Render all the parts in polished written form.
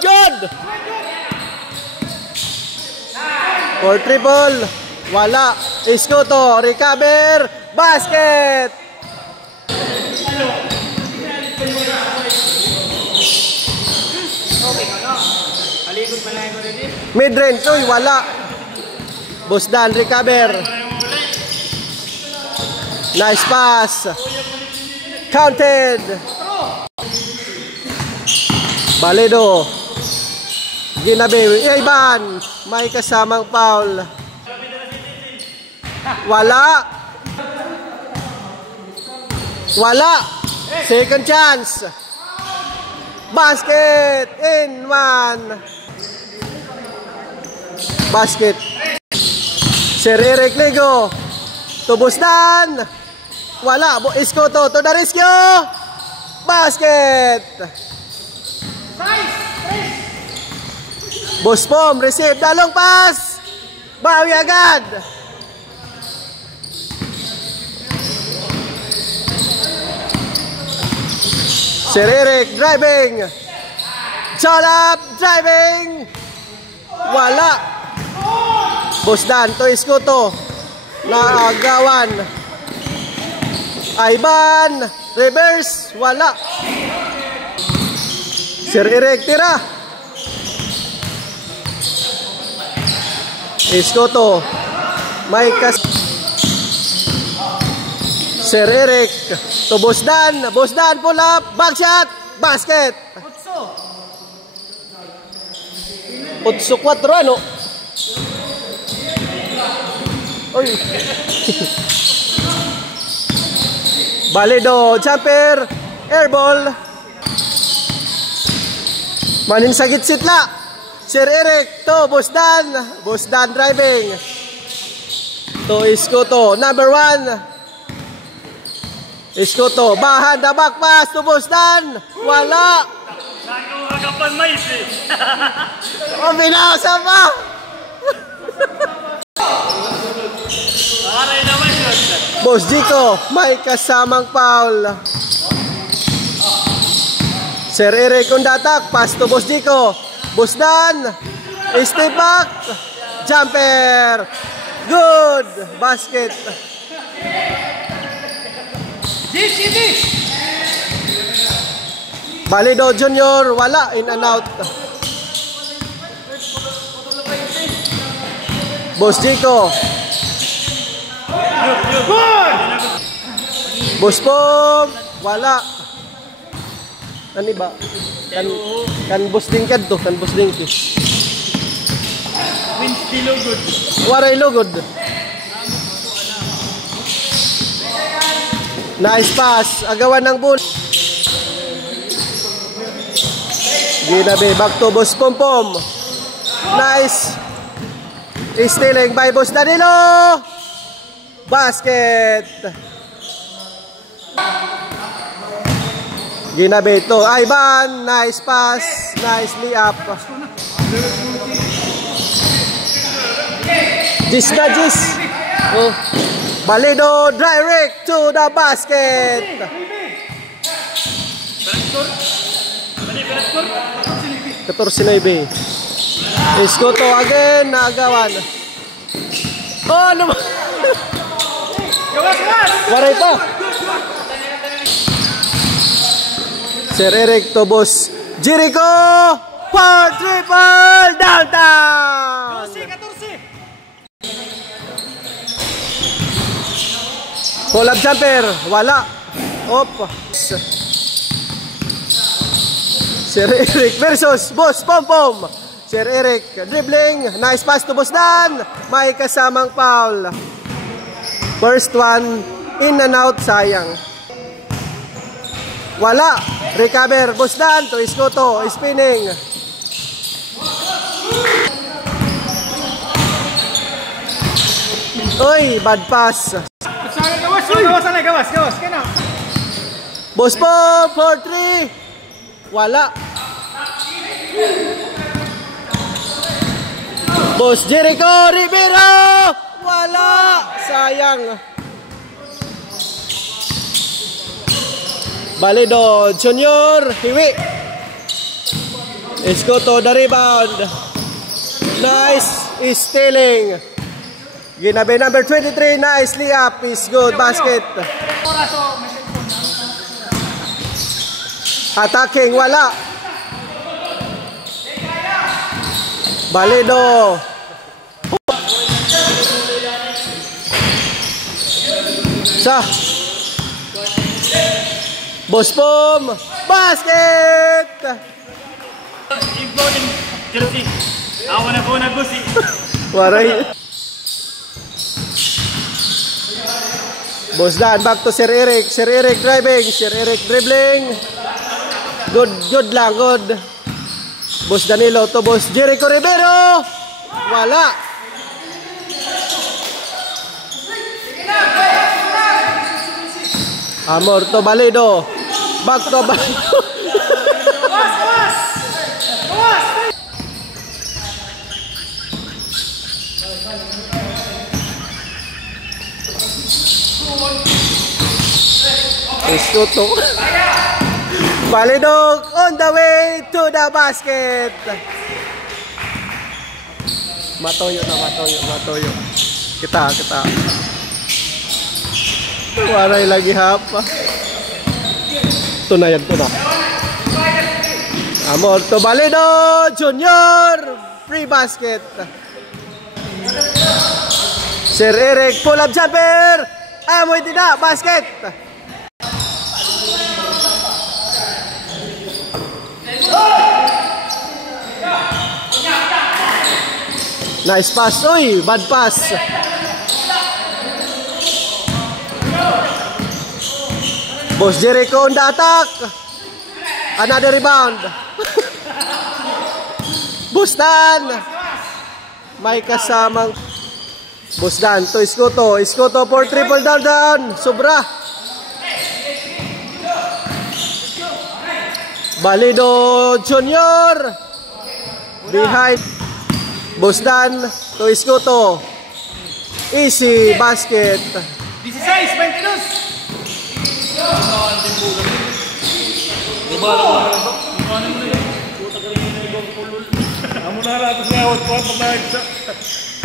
good! For triple. Wala. Escoto, recover. Basket! Mid-range. Uy, wala. Busdan, recover. Nice pass. Counted. Baledo. Ginabi. Iban. May kasamang foul. Wala. Wala. Second chance. Basket. In one. Basket. Sir Eric Ligo. Tubusdan. Wala. Escoto to the rescue. Basket. Bospom. Receive. Dalong pass. Bawi agad. Sir Eric driving. Shot up. Driving. Wala. Busdan to Escoto. Naagawan. Iban. Reverse. Wala. Sir Eric tira. Escoto. May Sir Eric to Busdan. Busdan pull up. Back shot. Basket. 8-4 ano? Oy. Baledo. Jumper. Airball. Manin sagit sitla. Sir Eric to Busdan. Busdan driving. To Escoto. Number 1. Escoto. Bahan da back pass to Busdan. Wala. Kapan may Oh, binasa pa. Boss Jico. May kasamang foul. Sir Eric on the attack. Pass to Boss Jico. Busdan. Step back. Jumper. Good. Basket. Baledo Junior. Wala. In and out. Boss Jico. Boss Pom. Wala. Ano ba? Kan boss din ka to. Kan boss din ka. Windy lugod. Waray lugod. Nice pass. Agawan ng bull. Ginabi. Back to Boss Pom Pom. Nice. Stealing by Boss Danilo. Basket. Ginabi to. Ivan. Nice pass. Nicely up. Gis na gis. Oh. Baledo direct to the basket. 14-9. Escoto again. Naagawan. Oh, ano ba? Waray pa. Sir Eric to Boss Jericho. For triple downtown. 14. Pull up jumper. Wala. Op. Sir Eric versus Boss Pom Pom. Sir Eric dribbling. Nice pass to Boss Dan. May kasamang foul. First one. In and out. Sayang. Wala. Recover. Boss Dan to Escoto. Spinning. Uy. Bad pass. Gawas. Kena. Boss Pom. 4-3. Wala. Boss Jericho Rivero. Wala. Sayang. Baledo Junior. Hiwi. Escoto the rebound. Nice stealing. Ginabi number 23. Nicely up. Is good. Basket. Attacking. Wala. Balido. Sa Bospom. Basket. Including Chelsea. Awan ako na gusi. Waray. Bosdan, back to Sir Eric. Sir Eric driving. Sir Eric dribbling. Good lang, good. Boss Danilo to Boss Jericho Rivero. Wala. Amor to Balido. Back to Balido. Escoto. Balido on the way to the basket. Matoyo. Kita. Waray lagi hapa. Ito na. Amor to Balido Junior. Free basket. Sir Eric pull up jumper. Amoy tidak basket. Nice pass. Uy, bad pass. Boss Jericho on the attack. Another rebound. Bustan. May kasamang Busdan to Escoto. Escoto for triple down. Sobra. Balido Junior. Behind. Busdan to Escoto. Easy basket. 16-22.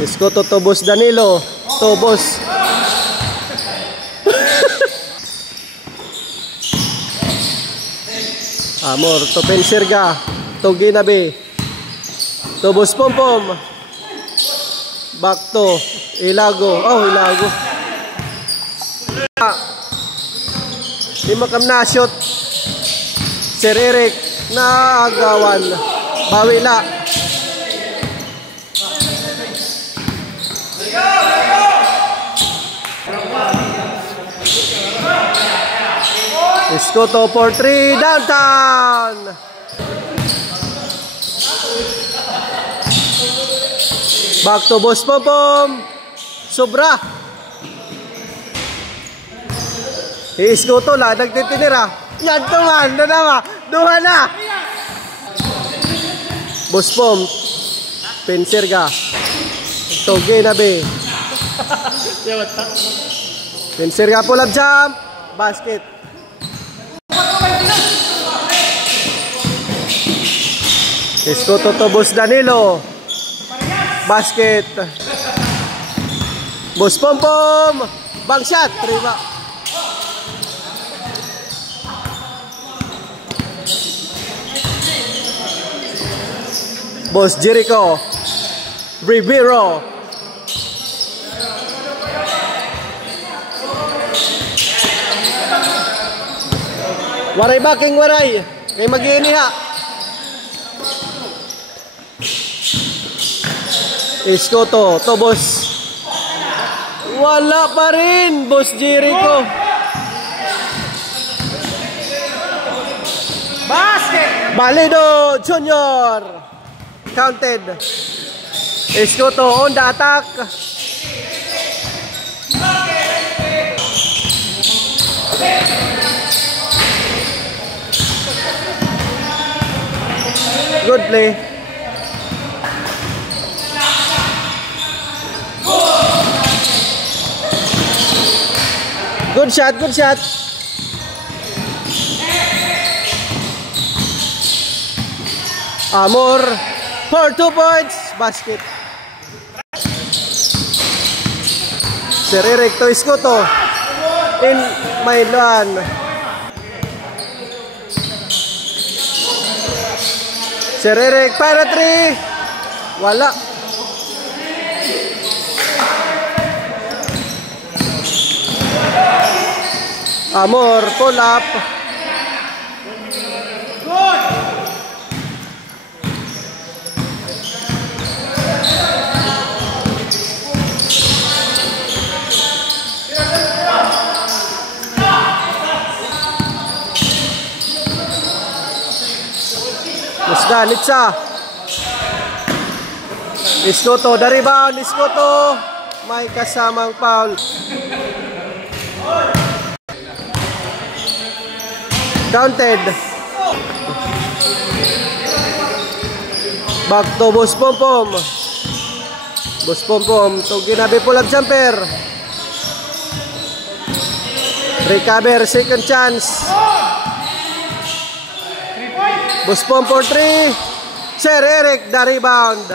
Escoto to Boss Danilo. To Boss. Amor to Penserga. To Ginabi. To Boss Pompom. Back to Ilago. Oh, Ilago. Di makam na shot. Sir Eric na agawan. Bawila. Escoto for 3 downtown. Back to Boss Popom. Sobra. Escoto la nagtitinira. Yan tuman. Duha na. Boss Pom. Penserga. Toge na be. Penserga pull up jump. Basket. Escoto to Boss Danilo. Basket. Boss Pompom. Bang shot. Terima. Boss Jericho Rivero. Waray baking waray. Kay mag-iini ha. Escoto to Boss. Wala pa rin Boss Jericho. Basket. Balido Junior. Counted. Escoto on the attack. Good play. Good shot, good shot. Amor for 2 points. Basket. Sir Eric to Iscoto. In Mailan. Sir Eric para 3. Wala. Amor pull up. Musdan, Itza. Iscoto, the rebound, Iscoto. May kasamang foul. Counted. Back to Boss Pompom. Boss Pompom, to ginabi pull up jumper. Recover, second chance. Boss Pom for 3. Sir Eric, the rebound.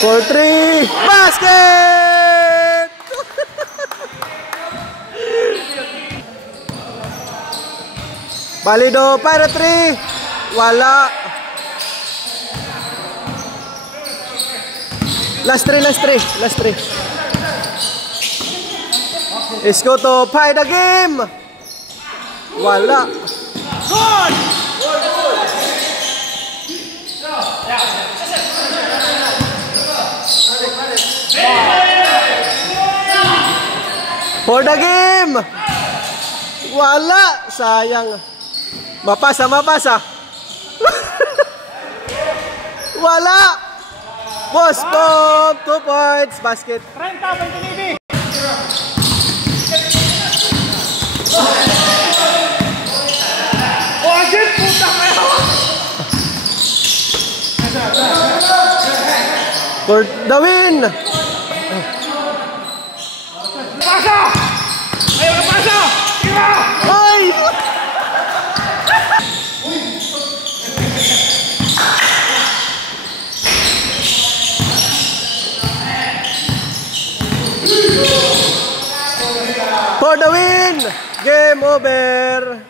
For 3. Basket! Balido para 3. Wala. Last 3. Iscoto, pie the game. Wala. Good. For the game. Wala. Sayang. Mapasa. Wala. Boss Pom, 2 points. Basket. 30, 29. For the win. Pasa! Ayaw na pasa! Tira! Ay! For the win. Game over.